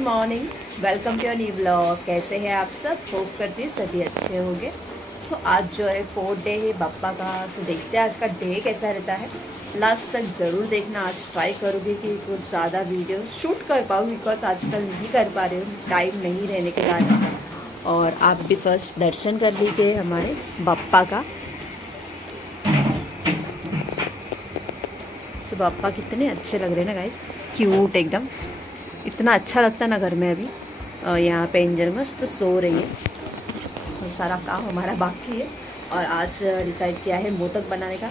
Morning, welcome to your new blog. कैसे हैं आप सब? होप करती सभी अच्छे होंगे। सो आज जो है 4th डे है बाप्पा का। सो देखते हैं आज का डे कैसा रहता है, लास्ट तक ज़रूर देखना। आज ट्राई करूँगी कि कुछ ज़्यादा वीडियो शूट कर पाऊँ, बिकॉज आजकल नहीं कर पा रही हूँ टाइम नहीं रहने के कारण। और आप भी फर्स्ट दर्शन कर लीजिए हमारे बाप्पा का। सो बाप्पा कितने अच्छे लग रहे हैं ना गाइस, क्यूट एकदम। इतना अच्छा लगता है ना घर में। अभी यहाँ पे एंजल मस्त सो रही है और सारा काम हमारा बाकी है। और आज डिसाइड किया है मोदक बनाने का,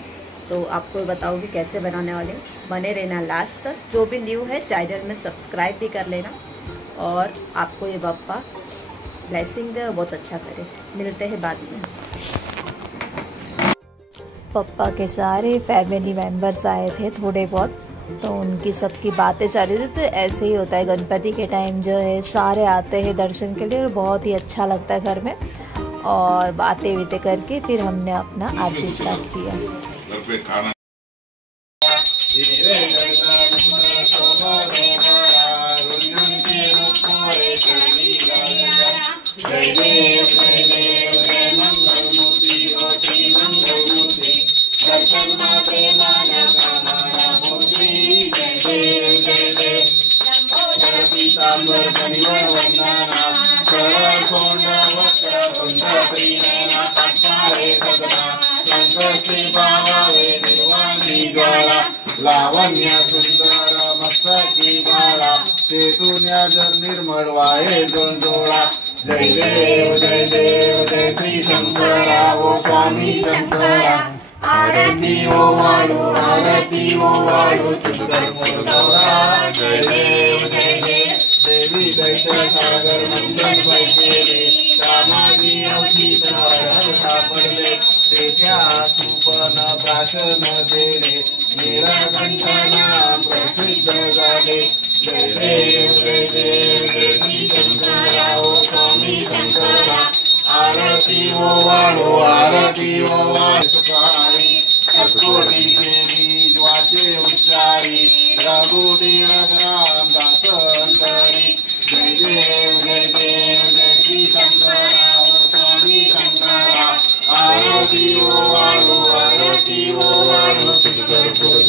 तो आपको बताऊँगी कैसे बनाने वाले हैं। बने रहना लास्ट तक। जो भी न्यू है चैनल में सब्सक्राइब भी कर लेना। और आपको ये बाप्पा ब्लेसिंग दे, बहुत अच्छा करे। मिलते हैं बाद में। पापा के सारे फैमिली मेम्बर्स आए थे थोड़े बहुत, तो उनकी सबकी बातें चल रही थी। तो ऐसे ही होता है गणपति के टाइम, जो है सारे आते हैं दर्शन के लिए और बहुत ही अच्छा लगता है घर में। और बातें वीतें करके फिर हमने अपना आरती स्टार्ट किया। लावण्य सुंदर मस्तकी बाळा, चेतुन्या जर निर्मळ वाये जोडा। जय देव जय देव जय श्री शंकरा, ओ स्वामी शंकरा। आरती ओ वाळू चुंदर मुरगौरा। जय देव जय देव देवी दैत्य सागर मंथन वैकेले, रामादी अवधीत सापडले। तेच्या सुपन प्राशन केले, नीलकंठना प्रसिद्ध झाले। जय देव जय देव जय श्री शंकरा, ओ स्वामी शंकरा। आरती ओ वाळू सुखारी, सत्कोटी देवी वाचे उच्चारी। रघुडी राम दास अंतरी। जय देव जय देव जय श्री शंकरा, ओ स्वामी शंकरा। आरती ओ वाळू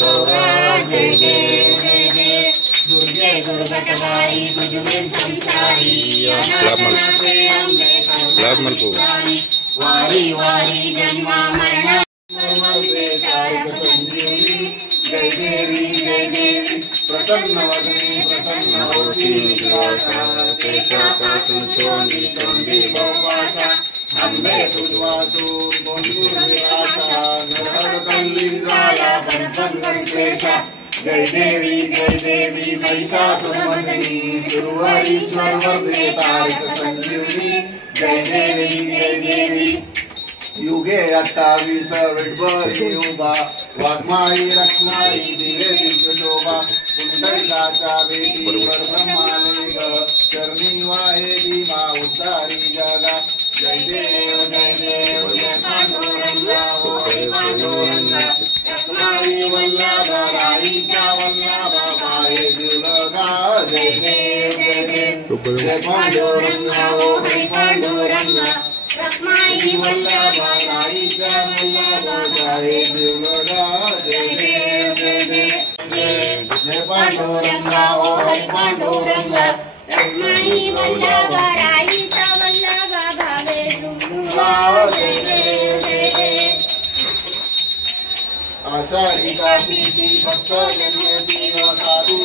गौरा। जय देव जय देव दुर्गे दुर्गटवारी, दुर्गे संसारी। वारी वारी जन्मा मरणा संजीवनी। जय देवी प्रसन्न वदने प्रसन्न होती निवासा। केशापासून चोंडी बहुभाषा, अंबे तुझवासून गोंडूरासा। नरहरकल्ली झाला बंधन गणेशा। जय देवी महिषासुरमर्दिनी, सुरवरीश्वर वरदे तारिक संजीवनी। जय देवी युगे 28 विठभरी उभा, वाघमाई रखमाई दिले दिव्य शोभा। कुंडलिकाच्या वेदीवर ब्रह्मालिंग, चरणी वाहे भीमा उद्धारी जगा। जय देव जय पांडुरंगा, ओ पांडुरंगा। रखमाई वल्लभा, राईच्या वल्लभा, माये दिवलगा। जय देव जय पांडुरंगा, ओ पांडुरंगा। रखमाई वल्लभा, राईच्या वल्लभा, माये दिवलगा। जय देव जय पांडुरंगा, ओ पांडुरंगा। रखमाई वल्लभा, राईच्या वल्लभा, भावे दुर्गा। जय देव आषाढी कार्तिकी भक्त जन्यती साधू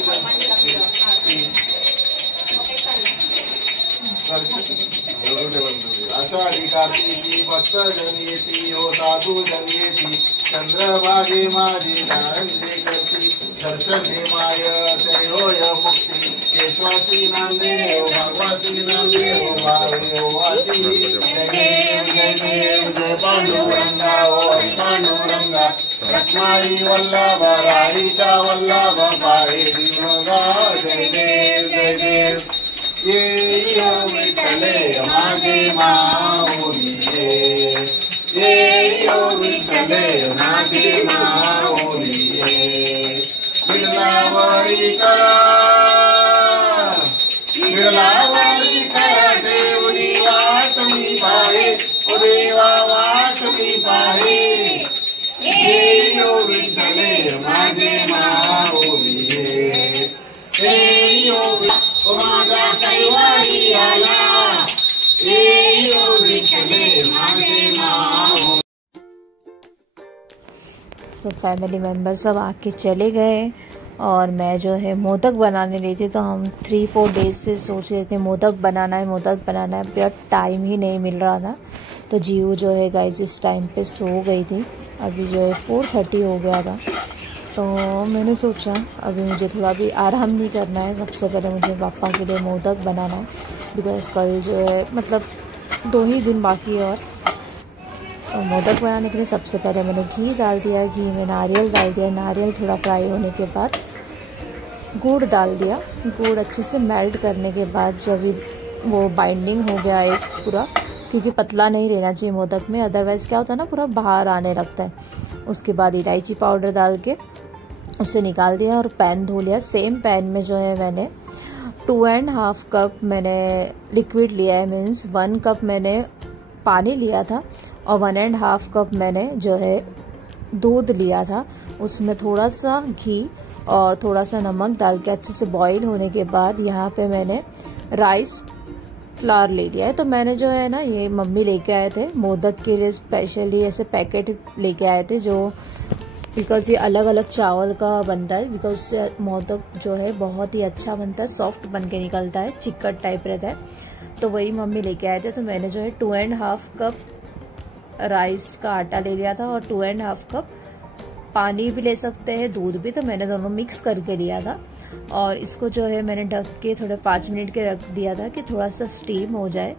आषाढी कार्तिकी भक्त जन्यती हो साधू जन्यती। चंद्रभागे माझी कारंजे करती, दर्शन दे माय जय होय मुक्ती। केशवासी नांदे हो भागवासी नांदे हो, भावे हो वासी। जय देव जय पांडुरंगा, ओ पांडुरंगा। रखमाई वल्लभा, राईच्या वल्लभा, पाये दिवलगा। जय देव ये विठ्ठले मागे माऊली ये विठ्ठले मागे माऊली। विठ्ठलावरी करा विरलावरती कराटे उनी वाट मी पाहे ओ देवा वाट मी पाहे हे यो विठ्ठले माझे माऊली हे यो ओ माझा कैवारी आला हे यो विठ्ठले माझे माऊली। सब फैमिली मेम्बर सब आके चले गए और मैं जो है मोदक बनाने रही थी। तो हम 3-4 डेज से सोच रहे थे मोदक बनाना है बट टाइम ही नहीं मिल रहा था। तो जीव जो है गाइस इस टाइम पे सो गई थी। अभी जो है 4:30 हो गया था। तो मैंने सोचा अभी मुझे थोड़ा भी आराम नहीं करना है, सबसे पहले मुझे पापा के लिए मोदक बनाना है बिकॉज़ कल जो है मतलब 2 ही दिन बाकी है। और मोदक बनाने के लिए सबसे पहले मैंने घी डाल दिया, घी में नारियल डाल दिया, नारियल थोड़ा फ्राई होने के बाद गुड़ डाल दिया। गुड़ अच्छे से मेल्ट करने के बाद जब वो बाइंडिंग हो गया एक पूरा, क्योंकि पतला नहीं रहना चाहिए मोदक में, अदरवाइज़ क्या होता है ना पूरा बाहर आने लगता है। उसके बाद इलायची पाउडर डाल के उसे निकाल दिया और पैन धो लिया। सेम पैन में जो है मैंने 2.5 कप मैंने लिक्विड लिया है, मीन्स 1 कप मैंने पानी लिया था और 1.5 कप मैंने जो है दूध लिया था। उसमें थोड़ा सा घी और थोड़ा सा नमक डाल के अच्छे से बॉईल होने के बाद यहाँ पे मैंने राइस फ्लावर ले लिया है। तो मैंने जो है ना ये मम्मी लेके आए थे मोदक के लिए, स्पेशली ऐसे पैकेट लेके आए थे जो बिकॉज़ ये अलग अलग चावल का बनता है, बिकॉज उससे मोदक जो है बहुत ही अच्छा बनता है, सॉफ्ट बन के निकलता है, चिकट टाइप रहता है। तो वही मम्मी लेके आए थे। तो मैंने जो है 2.5 कप राइस का आटा ले लिया था और 2.5 कप पानी भी ले सकते हैं, दूध भी। तो मैंने दोनों मिक्स करके लिया था और इसको जो है मैंने ढक के थोड़े 5 मिनट के रख दिया था कि थोड़ा सा स्टीम हो जाए।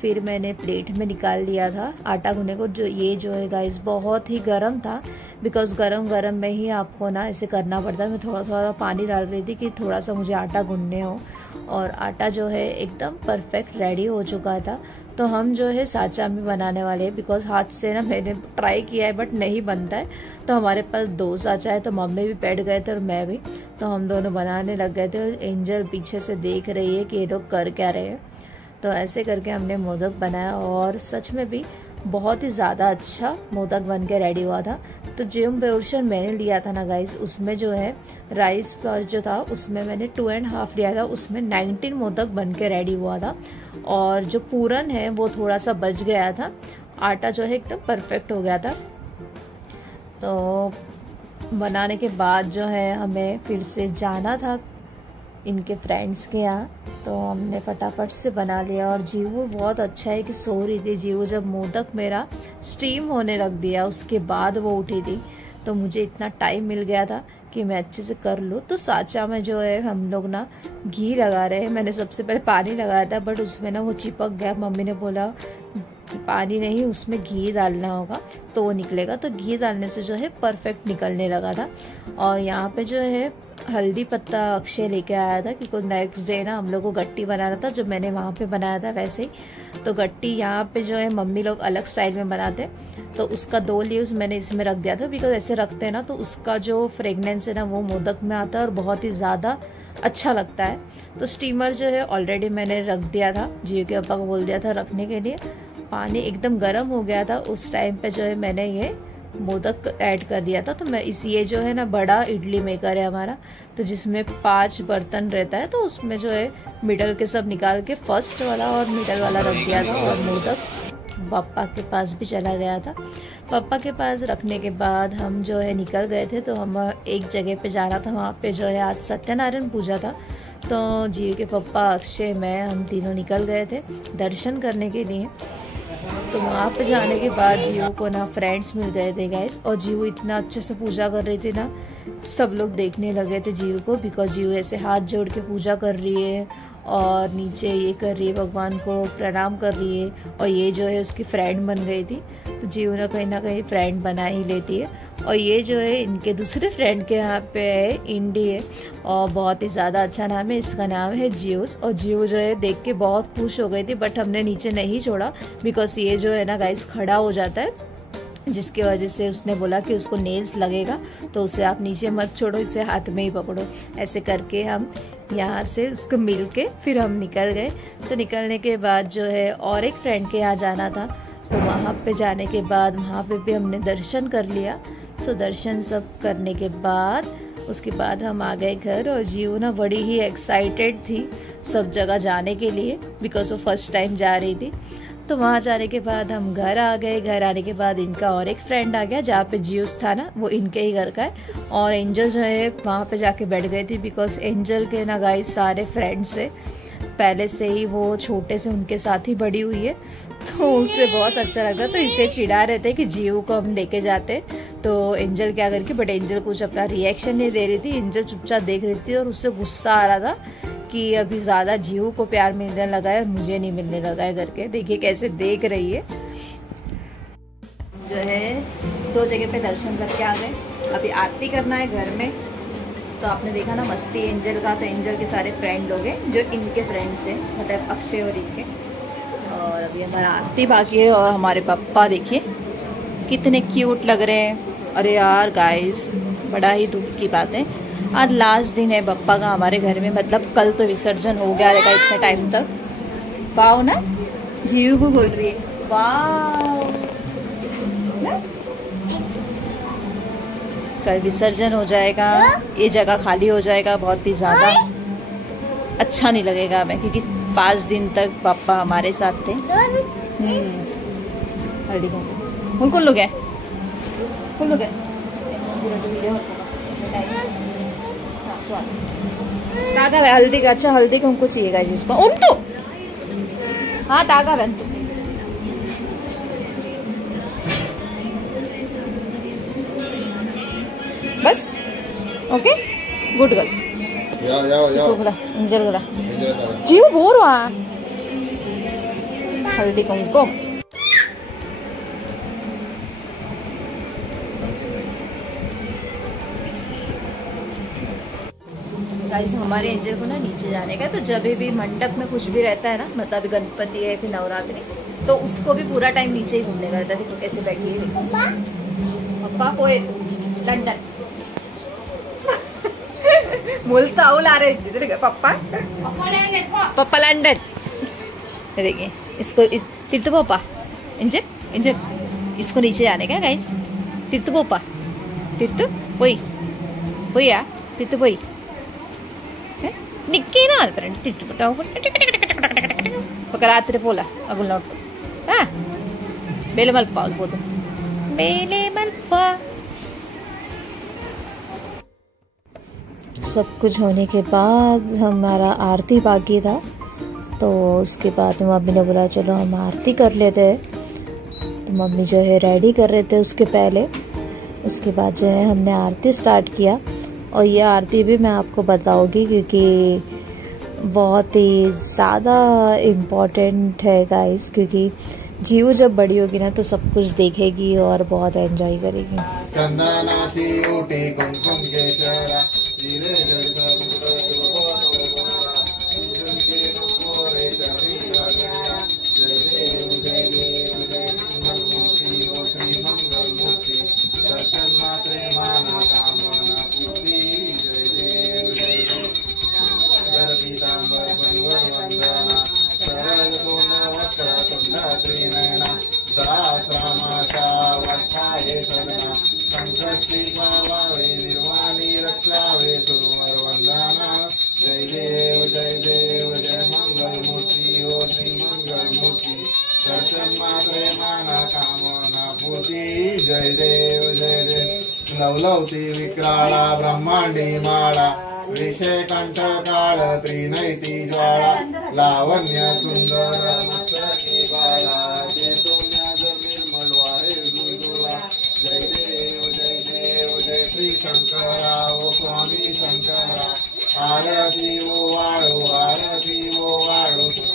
फिर मैंने प्लेट में निकाल लिया था आटा गूंदने को। जो ये जो है गाइस बहुत ही गर्म था, बिकॉज गरम में ही आपको ना ऐसे करना पड़ता है। मैं थोड़ा थोड़ा पानी डाल रही थी कि थोड़ा सा मुझे आटा गूंदने हो, और आटा जो है एकदम परफेक्ट रेडी हो चुका था। तो हम जो है साचा में बनाने वाले हैं, बिकॉज हाथ से ना मैंने ट्राई किया है बट नहीं बनता है। तो हमारे पास 2 साचा है, तो मम्मी भी बैठ गए थे और मैं भी, तो हम दोनों बनाने लग गए थे। और एंजल पीछे से देख रही है कि ये लोग कर क्या रहे हैं। तो ऐसे करके हमने मोदक बनाया और सच में भी बहुत ही ज़्यादा अच्छा मोदक बन के रेडी हुआ था। तो जो पोर्शन मैंने लिया था ना गाइस, उसमें जो है राइस जो था उसमें मैंने 2.5 लिया था, उसमें 19 मोदक बन के रेडी हुआ था। और जो पूरन है वो थोड़ा सा बच गया था, आटा जो है एकदम परफेक्ट हो गया था। तो बनाने के बाद जो है हमें फिर से जाना था इनके फ्रेंड्स के यहाँ, तो हमने फटाफट से बना लिया। और जीवू बहुत अच्छा है कि सो रही थी। जीवू जब मोदक मेरा स्टीम होने रख दिया उसके बाद वो उठी थी, तो मुझे इतना टाइम मिल गया था कि मैं अच्छे से कर लूँ। तो साचा में जो है हम लोग ना घी लगा रहे हैं। मैंने सबसे पहले पानी लगाया था बट उसमें ना वो चिपक गया। मम्मी ने बोला कि पानी नहीं, उसमें घी डालना होगा तो वो निकलेगा। तो घी डालने से जो है परफेक्ट निकलने लगा था। और यहाँ पे जो है हल्दी पत्ता अक्षय लेके आया था, क्योंकि नेक्स्ट डे ना हम लोग को गट्टी बनाना था, जो मैंने वहाँ पे बनाया था वैसे ही। तो गट्टी यहाँ पे जो है मम्मी लोग अलग स्टाइल में बनाते, तो उसका 2 लीव्स मैंने इसमें रख दिया था, बिकॉज ऐसे रखते हैं ना तो उसका जो फ्रेगनेंस है ना वो मोदक में आता है और बहुत ही ज़्यादा अच्छा लगता है। तो स्टीमर जो है ऑलरेडी मैंने रख दिया था, जियो के पापा को बोल दिया था रखने के लिए। पानी एकदम गर्म हो गया था, उस टाइम पे जो है मैंने ये मोदक ऐड कर दिया था। तो मैं ये जो है ना बड़ा इडली मेकर है हमारा, तो जिसमें 5 बर्तन रहता है, तो उसमें जो है मिडल के सब निकाल के फर्स्ट वाला और मिडल वाला रख दिया था। और मोदक पापा के पास भी चला गया था। पापा के पास रखने के बाद हम जो है निकल गए थे। तो हम एक जगह पे जाना था, वहाँ पे जो है आज सत्यनारायण पूजा था। तो जीव के पापा, अक्षय, मैं, हम तीनों निकल गए थे दर्शन करने के लिए। तो वहाँ पे जाने के बाद जीव को ना फ्रेंड्स मिल गए थे गाइस, और जीव इतना अच्छे से पूजा कर रही थी ना, सब लोग देखने लगे थे जीव को, बिकॉज जीव ऐसे हाथ जोड़ के पूजा कर रही है और नीचे ये कर रही है, भगवान को प्रणाम कर रही है। और ये जो है उसकी फ्रेंड बन गई थी। तो जीव ना कहीं फ्रेंड बना ही लेती है। और ये जो है इनके दूसरे फ्रेंड के यहाँ पे है, इंडी है, और बहुत ही ज़्यादा अच्छा नाम है, इसका नाम है जियोस। और जियो जो है देख के बहुत खुश हो गई थी, बट हमने नीचे नहीं छोड़ा, बिकॉज ये जो है ना गाइस खड़ा हो जाता है, जिसकी वजह से उसने बोला कि उसको नेल्स लगेगा, तो उसे आप नीचे मत छोड़ो, इसे हाथ में ही पकड़ो। ऐसे करके हम यहाँ से उसको मिल के फिर हम निकल गए। तो निकलने के बाद जो है और एक फ्रेंड के यहाँ जाना था, तो वहाँ पे जाने के बाद वहाँ पे भी हमने दर्शन कर लिया। सो दर्शन सब करने के बाद उसके बाद हम आ गए घर। और जीव ना बड़ी ही एक्साइटेड थी सब जगह जाने के लिए, बिकॉज वो फर्स्ट टाइम जा रही थी। तो वहाँ जाने के बाद हम घर आ गए। घर आने के बाद इनका और एक फ्रेंड आ गया, जहाँ पे जियोस था ना वो इनके ही घर का है। और एंजल जो है वहाँ पे जाके बैठ गई थी, बिकॉज एंजल के ना गाइस सारे फ्रेंड्स है पहले से ही, वो छोटे से उनके साथ ही बड़ी हुई है। तो उसे बहुत अच्छा लगा, तो इसे चिढ़ा रहे थे कि जियो को हम लेके जाते। तो एंजल क्या करके, बट एंजल कुछ अपना रिएक्शन नहीं दे रही थी। एंजल चुपचाप देख रही थी और उससे गुस्सा आ रहा था कि अभी ज़्यादा जियो को प्यार मिलने लगा है और मुझे नहीं मिलने लगा है करके। देखिए कैसे देख रही है। जो है 2 जगह पे दर्शन करके आ गए। अभी आरती करना है घर में। तो आपने देखा ना मस्ती एंजल का, तो एंजल के सारे फ्रेंड लोग हैं जो इनके फ्रेंड्स हैं, मतलब अक्षय और इनके। और अभी हमारा आरती बाकी है। और हमारे पापा देखिए कितने क्यूट लग रहे हैं। अरे यार गाइस, बड़ा ही दुख की बात है, आज लास्ट दिन है पप्पा का हमारे घर में। मतलब कल तो विसर्जन हो गया रहेगा इतने टाइम तक। वाओ ना, जीव को बोल रही है वाओ ना। कल विसर्जन हो जाएगा, ये जगह खाली हो जाएगा, बहुत ही ज़्यादा अच्छा नहीं लगेगा हमें, क्योंकि 5 दिन तक पापा हमारे साथ थे। कौन लोग हैं? कौन लोग हैं? टाका है हल्दी का। अच्छा हल्दी का हमको चाहिएगा जिसको उन तो हाँ टाका बहन। बस ओके गुड गर्ल। इंजर करा जीव बोर हुआ हल्दी कुमकुम। गाइस हमारे एंजल को ना नीचे जाने का, तो जब भी मंडप में कुछ भी रहता है ना, मतलब गणपति है फिर नवरात्रि, तो उसको भी पूरा टाइम नीचे ही घूमने का रहता है। देखो कैसे बैठी है पप्पा कोई लंडन बोलता आ रहे पप्पा पप्पा लंडन। देखिए इसको तीर्थ पापा इंजर इंजर इसको नीचे जाने का गाइस। तीर्थ पापा तीर्थ पोई पोया तीर्थ पोई निक्के ना तीर्थ पटाओ पकड़ाते पोला अब नोट बेले मल्पा बोलो बेले मल्पा। सब कुछ होने के बाद हमारा आरती बाकी था, तो उसके बाद मम्मी ने बोला चलो हम आरती कर लेते हैं। तो मम्मी जो है रेडी कर रहे थे उसके पहले। उसके बाद जो है हमने आरती स्टार्ट किया। और ये आरती भी मैं आपको बताऊंगी क्योंकि बहुत ही ज़्यादा इम्पोर्टेंट है गाइस, क्योंकि जीव जब बड़ी होगी ना तो सब कुछ देखेगी और बहुत एंजॉय करेगी। जय देव जय देव। लवलवती विक्राळा ब्रह्मांडी माळा विषय कंठ काळ त्रिनैती ज्वाळा लावण्य सुंदर मस्तकी बाळा निर्मल वारे गुरुला। जय देव जय श्री शंकरा ओ स्वामी शंकरा। आरती ओ वाळू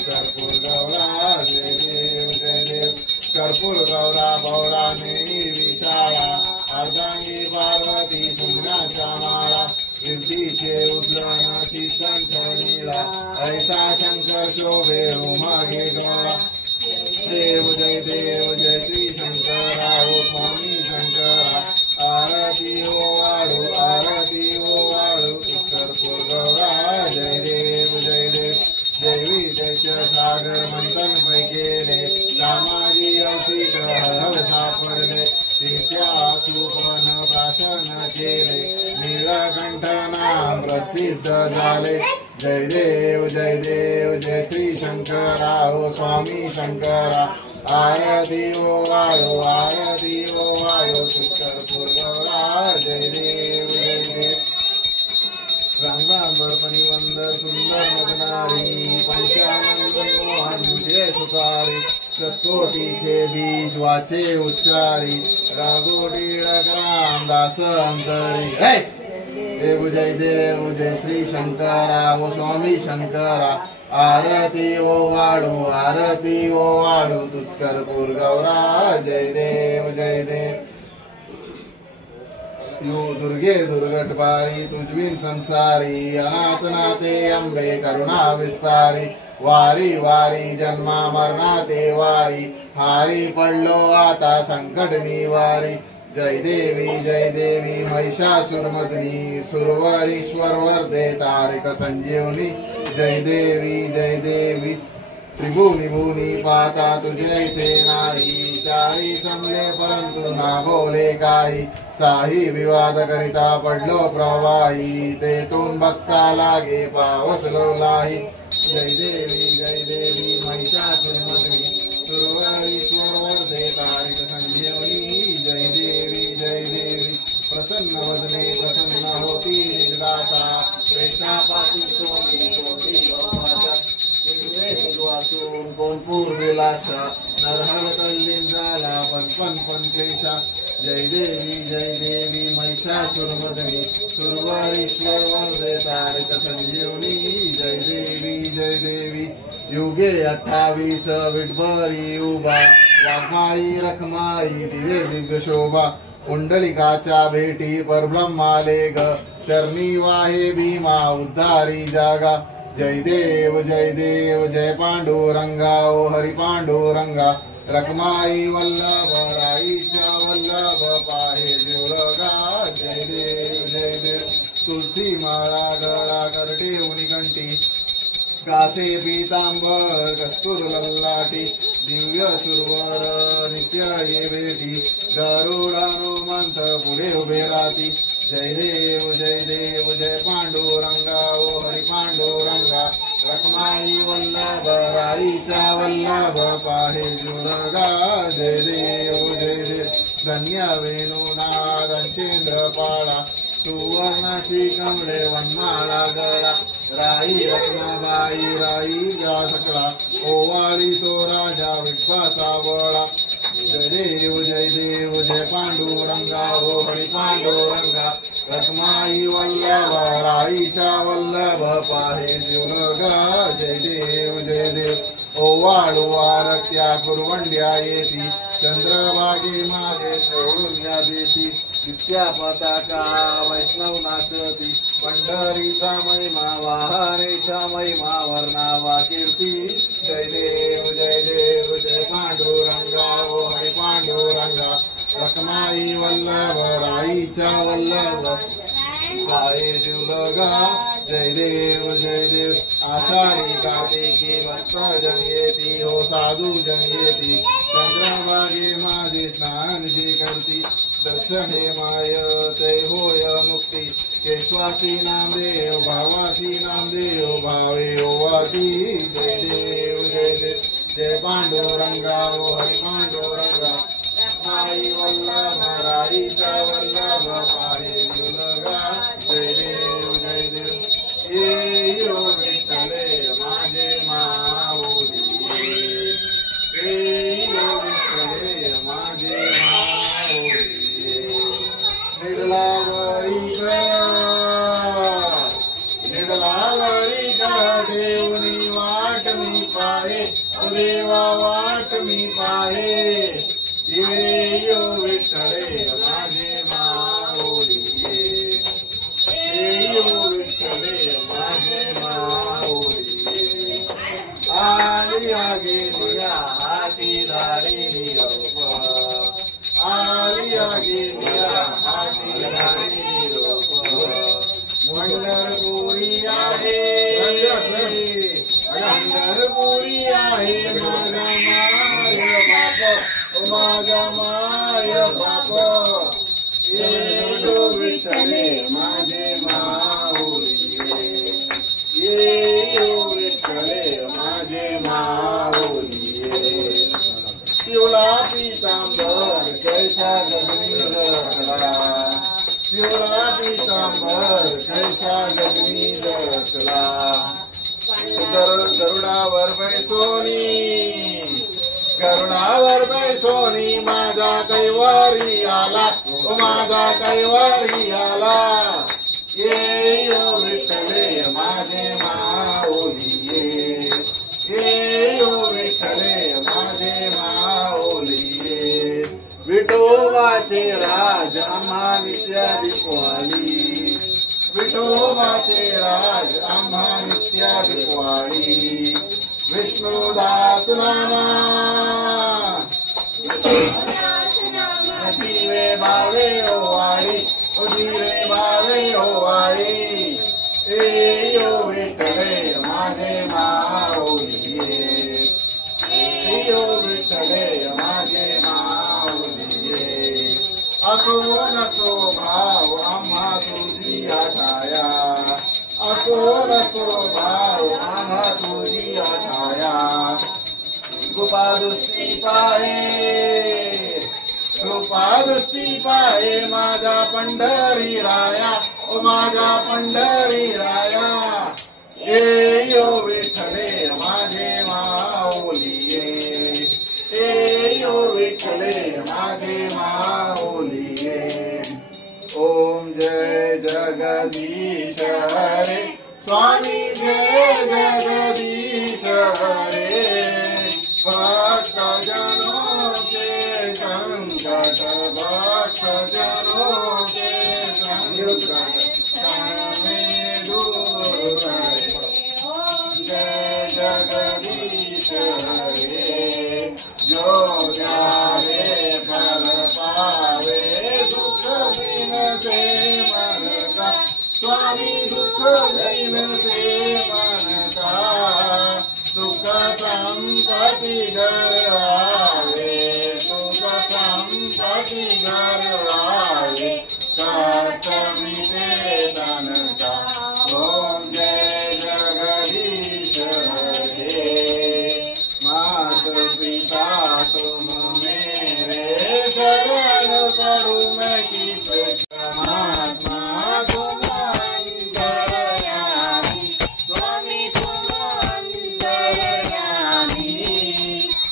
कर्पूर गौरा। जय देव कर्पूर गौरा बौरा नेणी विशाळा। अर्धांगी पार्वती पुण्याच्या माळा कीर्तीचे उद्लन श्रीकंठ नीळा। ऐसा शंकर शोभे उमागे गौरा। देव जय श्री शंकरा ओ स्वामी शंकरा। आरती ओ वाळू कर्पूर गौरा। जय देव विठ्ठल सापडले त्या सुपन प्राशन केले नीलकंठ नाम प्रसिद्ध झाले जय देव जय श्री शंकरा ओ स्वामी शंकरा आरती ओ वायो शंकर गौरा जय देव रंगांबर मणिवंदर सुंदर नगनारी पंचानंद मोहन जय सुखारी सत्कोटीचे बीज वाचे उच्चारी रागोटी राम दास अंतरी देव जय श्री शंकरा ओ स्वामी शंकरा आरती ओ वाळू तुझकरपूर गौरा जय देव दुर्गे दुर्गटपारी तुझविन संसारी अनाथनाथे अंबे करुणा विस्तारी वारी वारी जन्मा मरणाते वारी हारी पडलो आता संकट निवारी जय देवी महिषासुरमर्दिनी सुरवरीश्वर वरदे तारिक संजीवनी जय देवी त्रिभुवनी भुवनी पाता तुझे से नारी चारी समले परंतु ना बोले काही साही विवाद करिता पडलो प्रवाही तेटून बघता लागे पावसलो लाही जय देवी महिषासुरमर्दिनी सुरवरीश्वर वरदे तारिक संजीवनी जय देवी प्रसन्न वदने प्रसन्न होती निजदासा कृष्णा पासून वाचून कोण पूर्वेलाशा नरहर कल्लीन झाला पण क्लेशा जय देवी महिषासुरमर्दिनी सुरवरीश्वर वरदे तारिक संजीवनी जय देवी युगे 28 विठभरी उभा वाघमाई रखमाई दिव्य शोभा कुंडलिकाच्या भेटी परब्रह्माले ग चरणी वाहे भीमा उद्धारी जागा जय देव जय पांडुरंगा ओ हरी पांडुरंगा रखमाई वल्लभ राईच्या वल्लभ पाहे जीवलगा जय देव तुलसी माळा गळा करडे उनिकंठी कासे पीतांबर कस्तूर लल्लाटी दिव्य सुरवर नित्य ये भेटी गरुडानुमंत पुढे उभे राहती जय देव जय पांडुरंगा ओ हरी पांडुरंगा रखमाई वल्लभ राईचा वल्लभ पाहे जुलगा जय देव धन्य वेणुनाद अंशेंद्र पाळा सुवर्णाची कमळे वनमाळा गळा राई रत्नाबाई राईचा सकळा ओवाळी तो राजा विश्वासा वळा जय देव जय पांडुरंगा ओ हरी पांडुरंगा रखमाई वल्लभ राईचा वल्लभ पाहे जीवलगा जय देव ओवाळू आरत्या कुरवंड्या येती चंद्रभागे माझे सोडून या देती इतक्या पताका वैष्णव नाचती पंढरीचा महिमा वाहनेचा महिमा वर्णावा कीर्ती जय देव जय पांडुरंगा ओ हरी पांडुरंगा रखमाई वल्लभ राईचा वल्लभ पाहे जीवलगा जय देव आषाढी कार्तिकी भक्त जन येती हो साधू जन येती चंद्रभागे माझे स्नान जे करती दर्शने माय ते होय मुक्ती केशवासी नामदेव भावासी नामदेव भावे ओवाती जय देव जय पांडुरंगा ओ हरी पांडुरंगा आई वल्लभ राईचा वल्लभ पाहे जुलगा जय देव यो विठ्ठले माझे माऊली यो विठ्ठले माझे माऊली निडलावरी का देवनी वाट मी पाहे देवा वाट मी पाहे ये यो विठ्ठले माझे माऊली ये यो विठ्ठले माझे माऊली आलिया गेलिया हाती दाढी निरोप आलिया गेलिया हाती दाढी निरोप पंढरपुरी आहे पंढरपुरी आहे माझा माय बाप माझ्या माय बाप येयो विठ्ठले माझे माऊली येयो विठ्ठले माझे माऊली पिवळा पीतांबर कैसा गगनी जळला पिवळा पीतांबर कैसा गगनी जळला गरुडावर बैसोनी माझा कैवारी आला ओ माझा कैवारी आला येयो विठ्ठले माझे माऊली येयो विठ्ठले माझे माऊली विठोबाचे राज आम्हा नित्या दिपवाली विठोबाचे राज आम्हा नित्या दिपवाली विष्णुदास नामा जीवे भावे ओवाळी जीवे भावे ओवाळी येयो विठ्ठले माझे माऊली येयो विठ्ठले माझे माऊली असो नसो भाव आम्हा तुझी आठाया असो नसो भाव आम्हा तुझी आठाया कृपा दृष्टी पाहे माझा पंढरी राया ओ माझा पंढरी राया येयो विठ्ठले माझे माऊली येयो विठ्ठले माझे माऊली ओम जय जगदीश हरे स्वामी जय जगदीश हरे भक्त जनों के संकट भक्त जनों के संकट में दूर करे जय जगदीश हरे जो जाने फल पावे सुख दिन से मन का स्वामी दुख दिन से मन का सुख संपत्ति घर आवे सुख संपत्ति घर आवे कष्ट मिटे तन का ओम जय जगदीश हरे मात पिता तुम मेरे शरण करूं मैं किस महात्मा तुम अंतर्यामी स्वामी तुम अंतर्यामी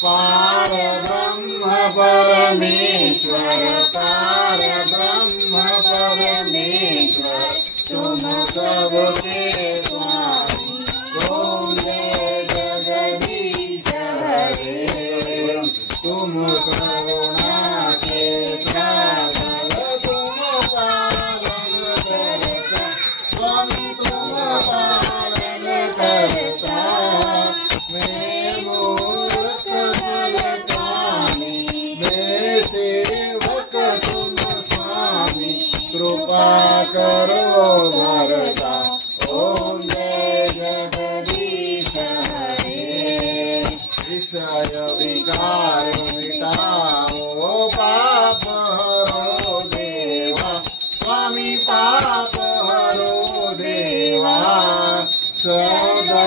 पार ब्रह्म परमेश्वर पार ब्रह्म परमेश्वर तुम सबके स्वामी ओम जय जगदीश हरे तुम करुणा के सागर तुम पालन करता स्वामी तुम पालन करता मैं मूर्ख फलकामी मैं सेवक तुम स्वामी कृपा करो भरता ओम जय जगदीश हरे विषय विकार मिटाओ पाप हरो देवा स्वामी पाप हरो देवा सदा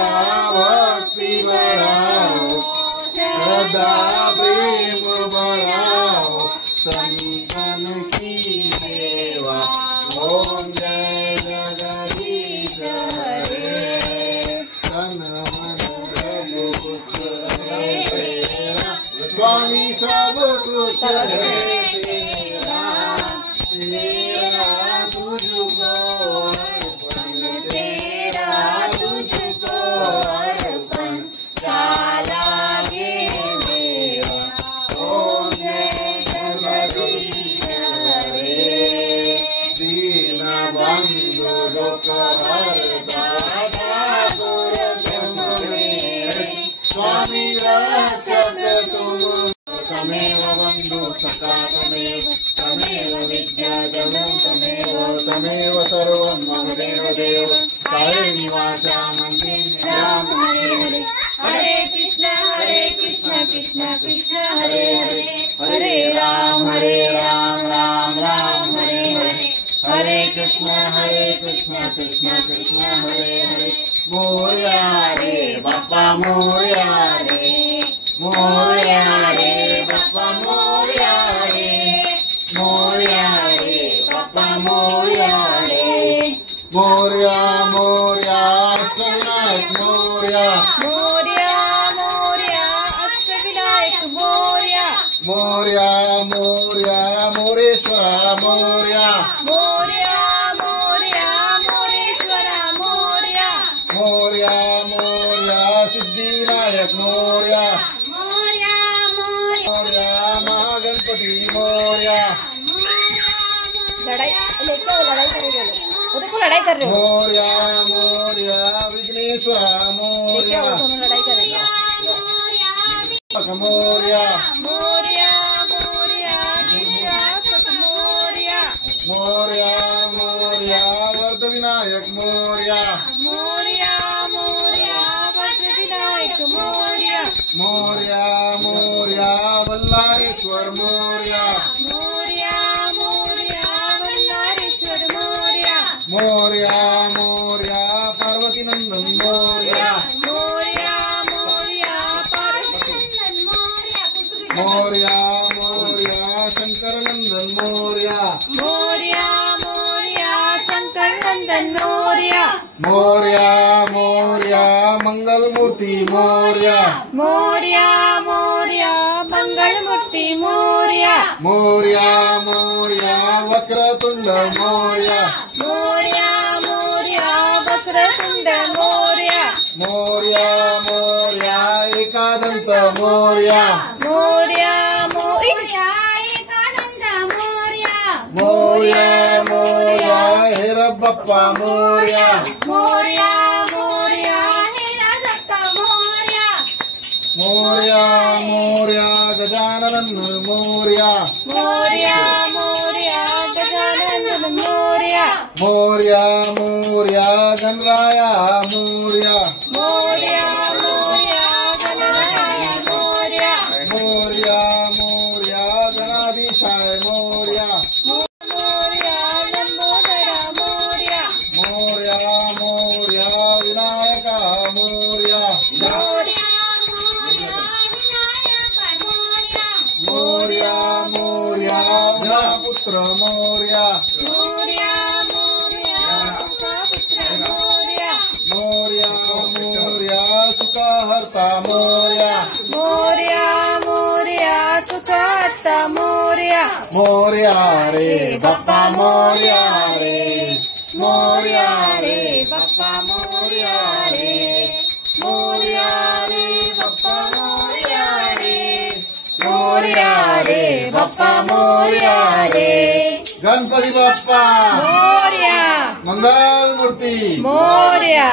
भक्ति बढ़ाओ सदा प्रेम बढ़ाओ संतन की सेवा ओम जय जगदीश हरे तन मन सब कुछ है तेरा स्वामी सब कुछ है तेरा तेरा तुझको अर्पण तेरा तुझको अर्पण चाला गे मेरा ओम जय जगदीश हरे दीन बंधु दुख हरता ठाकुर तुम मेरे स्वामी रक्षक तुम तमेव बंधु सखा तमेव विद्या तमेव सर्वं मम देव कायेन वाचा मन्त्रेण हरे कृष्ण कृष्ण कृष्ण हरे हरे, हरे राम राम राम हरे हरे, हरे कृष्ण कृष्ण कृष्ण हरे हरे। मोरया रे बाप्पा मोरया रे, मोरया रे बाप्पा मोरया रे, मोरया रे बाप्पा मोरया रे। मोरया मोरया अष्टविनायक मोरया, मोरया मोरया अष्टविनायक मोरया, मोरया मोरया मोरेश्वरा मोरया, मोरया मोरया मोरेश्वरा मोरया, मोरया मोरया सिद्धिविनायक मोरया, मोरया मोरया। मोरया महागणपति मोरया, लड़ाई लेते हो, लड़ाई करेंगे वो, देखो लड़ाई कर रहे हो, मोरया मोरया विघ्नेश्वरा मोरया, दोनों लड़ाई करेंगे। मोरया मोरया मोरया मोरया, मोरया मोरया वर्ध विनायक मोरया, मोरया मोरया वज्रविनायक मोरया, मोरया मोरया वल्लारेश्वर मोरया, मोरया मोरया वल्लारेश्वर मोरया, मोरया मोरया पार्वती नंदन मोरया, मोरया मोरया पार्वतीनंदन मोरया, मोरया मोरया शंकर नंदन मोरया, मोरया मोरया शंकर नंदन मोरया, मोरया मोरया मंगल मूर्ति मोरया, मोरया मोरया मंगल मूर्ति मोरया, मोरया मोरया वक्रतुंड मोरया, मोरया मोरया वक्रतुंड मोरया, मोरया मोरया एकादंत मोरया, मोरया मोरया एकानंद मोरया, मोरया मोरया हेरब बाप्पा मोरया, मोरया मोरया हेरा दत्ता मोरया, मोरया मोरया गजानन मोरया, मोरया मोरया गजानन मोरया, मोरया मोरया गणराया मोरया, मोरया मोरया गणराय मोरया, मोरया मोरया गणाधीशाय मोरया, मोरया लंबोदरा मोरया, मोरया मोरया विनायका मोरया, मोरया मोरया विनायक मोरया, मोरया मोरया पुत्र मोरया, मोरया मोरया पुत्र मोरया, मोरया मोरया सुखहर्ता मोरया, मोरया मोरया सुखहर्ता मोरया, मोरया रे बाप्पा मोरया रे, मोरया रे बाप्पा मोरया रे, मोरया रे बाप्पा मोरया रे, मोरया रे बाप्पा मोरया रे। गणपती बाप्पा मोरया, मंगल मूर्ती मोरया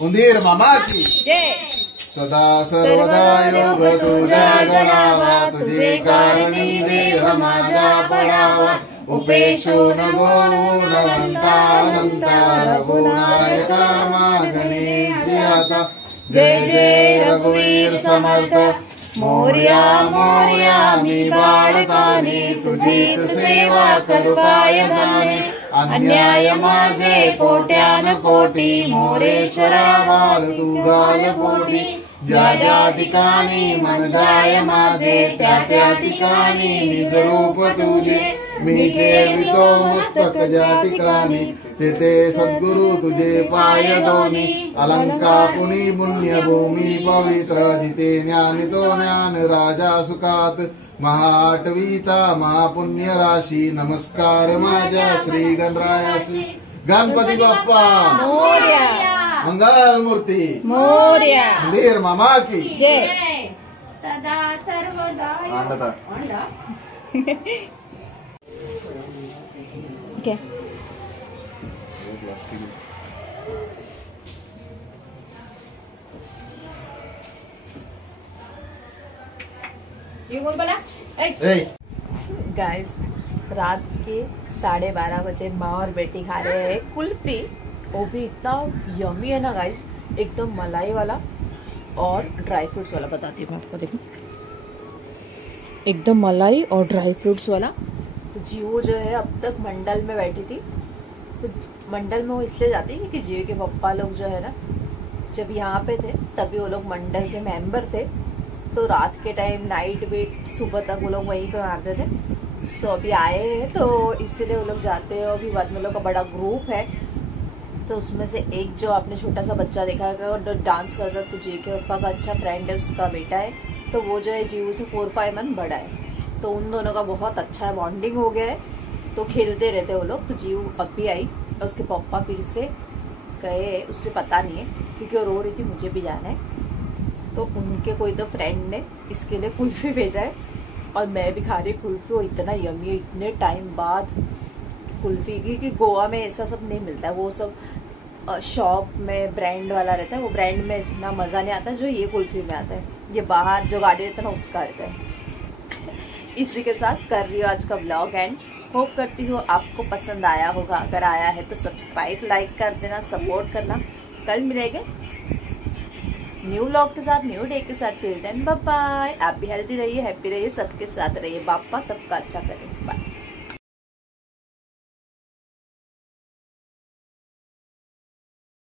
उंदीर मामा की जय। सदा सर्वदा योग तुझ्या गणावा, तुझे कारणी देह माझा पडावा, उपेक्षो न गोनवंता अनंता रघुनायका गणेशाचा, जय जय रघुवीर समर्थ मोरया मोरया मी बाळकाने तुझीच सेवा करू पायदाने, अन्याय माझे कोट्यान कोटी मोरेश्वरा बाल तू गाल पोटी, ज्या ज्या ठिकाणी मन जाय माझे त्या त्या ठिकाणी निज रूप तुझे, मी ठेवितो मस्तक ज्या ठिकाणी तेथे सद्गुरु तुझे पाय दोन्ही, अलंकापुनी पुण्यभूमी पवित्र जिथे ज्ञानितो ज्ञान राजा सुखात, महाआठवीता महापुण्य राशी, नमस्कार माझ्या श्री गणरायासी। गणपती बाप्पा मोरया, मंगल मूर्ती मोरया मंदिर मामा की जय। सदा सर्वदा आंडता क्या ये कौन बना? गाइस रात के 12:30 बजे माँ और बेटी खा रहे हैं कुल्फी, वो भी इतना यमी है ना गाइस, एकदम मलाई वाला। और ड्राई फ्रूट्स वाला बताती हूँ आपको। देखो एकदम मलाई और ड्राई फ्रूट्स वाला। तो जियो जो है अब तक मंडल में बैठी थी, तो मंडल में वो इसलिए जाती है क्योंकि जियो के पप्पा लोग जो है ना जब यहाँ पे थे तभी वो लोग मंडल के मेंबर थे, तो रात के टाइम नाइट वेट सुबह तक वो लोग वहीं पे मारते थे। तो अभी आए हैं तो इसीलिए वो लोग जाते हैं। अभी बाद में लोग का बड़ा ग्रुप है, तो उसमें से एक जो आपने छोटा सा बच्चा देखा है और डांस कर रहा है, तो जियो के पप्पा का अच्छा फ्रेंड है, उसका बेटा है। तो वो जो है जियो से 4-5 मंथ बड़ा है, तो उन दोनों का बहुत अच्छा बॉन्डिंग हो गया है, तो खेलते रहते वो लोग। तो जियो अब भी आई और उसके पापा फिर से गए, उससे पता नहीं है क्योंकि वो रो रही थी मुझे भी जाना है, तो उनके कोई तो फ्रेंड ने इसके लिए कुल्फी भेजा है और मैं भी खा रही कुल्फी। वो इतना यमी है, इतने टाइम बाद कुल्फी की, कि गोवा में ऐसा सब नहीं मिलता है, वो सब शॉप में ब्रांड वाला रहता है, वो ब्रांड में इतना मज़ा नहीं आता जो ये कुल्फी में आता है। ये बाहर जो गाड़ी रहता है ना उसका रहता है। इसी के साथ कर रही हूँ आज का ब्लॉग एंड होप करती हूँ आपको पसंद आया होगा। अगर आया है तो सब्सक्राइब लाइक कर देना, सपोर्ट करना। कल मिलेंगे न्यू व्लॉग के साथ, न्यू डे के साथ। Till then bye bye. आप भी हेल्दी रहिए, हैप्पी रहिए, सबके साथ रहिए। बापा सबका अच्छा करे। बाय।